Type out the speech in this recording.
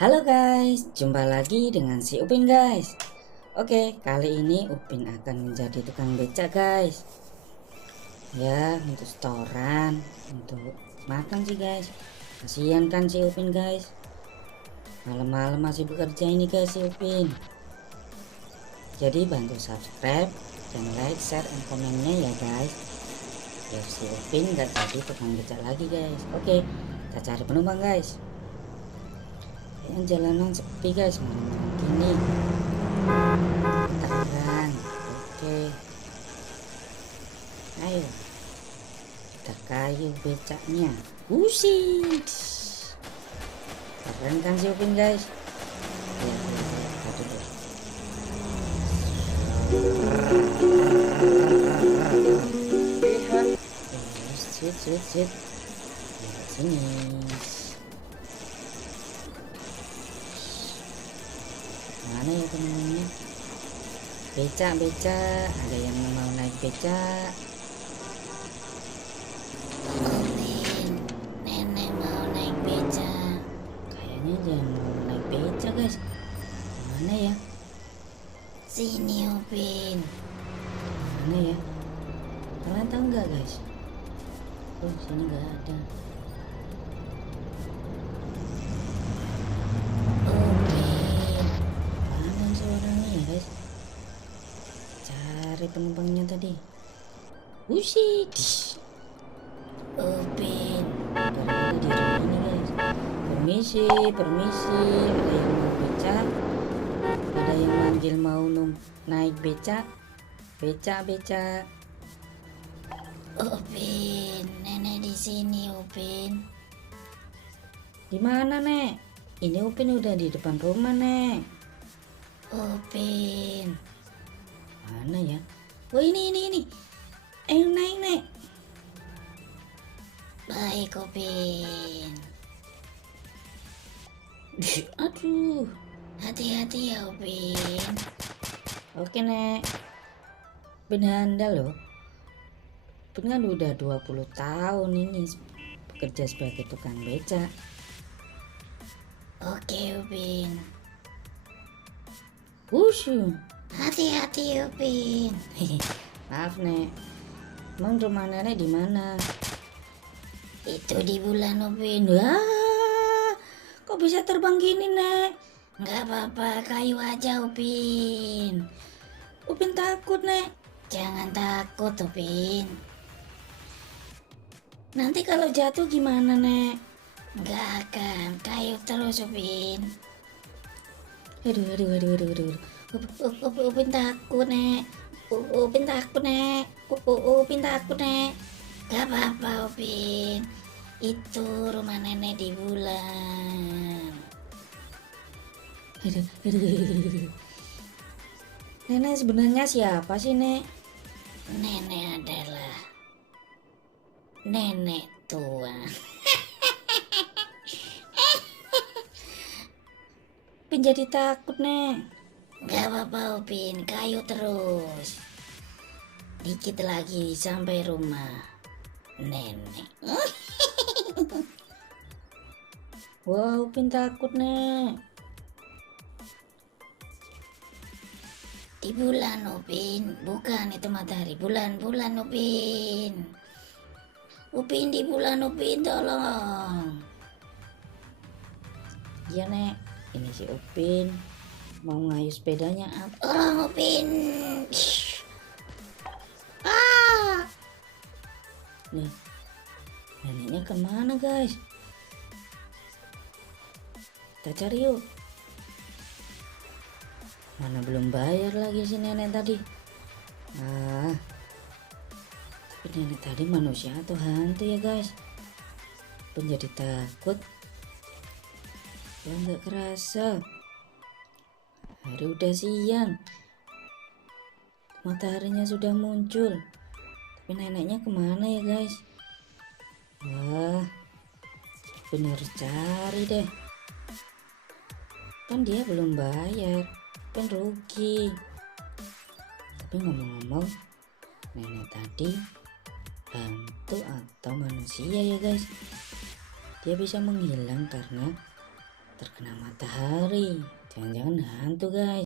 Halo guys, jumpa lagi dengan si Upin guys. Oke, kali ini Upin akan menjadi tukang becak guys. Ya, untuk setoran, untuk makan sih guys. Kasihan kan si Upin guys. Malam-malam masih bekerja ini guys si Upin. Jadi bantu subscribe dan like, share, dan komennya ya guys. Biar si Upin gak jadi tukang becak lagi guys. Oke, kita cari penumpang guys. Kayaknya jalanan sepi guys malam-malam gini. Terang. Oke, ayo kita kayu becaknya. Usik, keren kan si Upin guys. Ya, kita dulu. Sit. Ya, sini. Mana ya teman-temannya? Becak, ada yang mau naik becak? Upin, nenek mau naik becak. Kayaknya ada yang mau naik becak guys. Mana ya? Sini Upin. Mana ya? Kalian tahu nggak guys? Oh, sini nggak ada. Upin, Mana suaranya ya guys? Cari penumpangnya tadi. Usik. Upin, Baru di rumah ini guys. Permisi. Ada yang mau becak? Ada yang manggil mau naik becak? Becak. Upin, nenek di sini Upin. Di mana nek? Ini Upin udah di depan rumah nek. Upin, Mana ya? Oh ini. Ayo naik nek. baik Upin. Aduh. Hati-hati ya Upin. Oke nek. Beranda loh. Upin kan udah 20 tahun ini bekerja sebagai tukang becak. Oke Upin. Wusu. Hati-hati Upin. Maaf nek. Emang rumah nenek di mana? Itu di bulan Upin. Wah, kok bisa terbang gini nek? Nggak apa-apa, kayu aja Upin. Upin takut nek. Jangan takut Upin. Nanti kalau jatuh gimana nek? Nggak akan, kayu terus Upin. Aduh. Upin takut nek. Upin takut nek. Upin takut nek. Gak apa-apa Upin. Itu rumah nenek di bulan. Aduh. Nenek sebenarnya siapa sih nek? Nenek adalah nenek tua. Upin jadi takut nek. Gak apa-apa Upin, kayu terus. Dikit lagi sampai rumah nenek. Wah, Upin takut nek. Di bulan Upin, bukan itu matahari, bulan Upin. Upin di bulan Upin, tolong. Iya nek, ini si Upin mau ngayuh sepedanya. Tolong Upin. Ah, Nih, neneknya kemana guys? Kita cari yuk. Mana belum bayar lagi si nenek tadi. Tapi nenek tadi manusia atau hantu ya guys? Penjadi takut. Ya nggak kerasa. Hari udah siang. Mataharinya sudah muncul. Tapi neneknya kemana ya guys? Wah, bener cari deh. Kan dia belum bayar. Kan rugi. Tapi ngomong-ngomong, nenek tadi hantu atau manusia ya guys? Dia bisa menghilang karena terkena matahari. Jangan-jangan hantu guys.